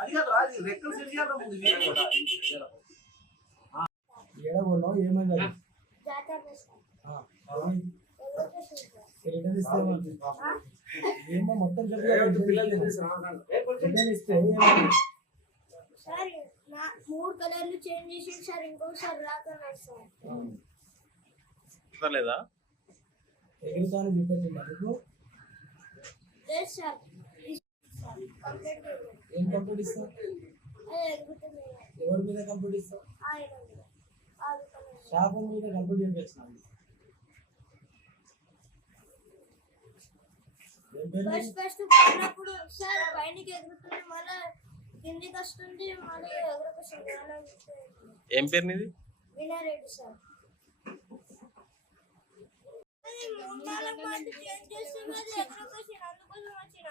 అది కాదు రాదు రెక్కలు సెట్ చేయాలి ముందు ఏడగొన్నావు ఏమైంది ఏమో మొత్తం సార్ 3 కలర్లు చేంజ్ చేసి సార్ ఇంకోసారి రాకన్నారు సార్ లేదా ఎగ్జామ్ చూపించండి మీకు లేదు సార్ ఏం కంప్లీట్ ఇస్తావు ఎవరి మీద కంప్లీట్ ఇస్తావు షాప్ మీద కంప్లీట్ చేపిస్తున్నాను ఫస్ట్ పోయినప్పుడు సార్ పైనకి ఎగురుతుంది మళ్ళీ కిందికి వస్తుంది మళ్ళీ ఎగురుకొస్తుంది. ఏం పేరు నీది? వినారెడ్డి సార్. 3-4 మంది చేంజ్ చేస్తే మళ్ళీ ఎగురుకొచ్చిన అందుకోసం వచ్చిన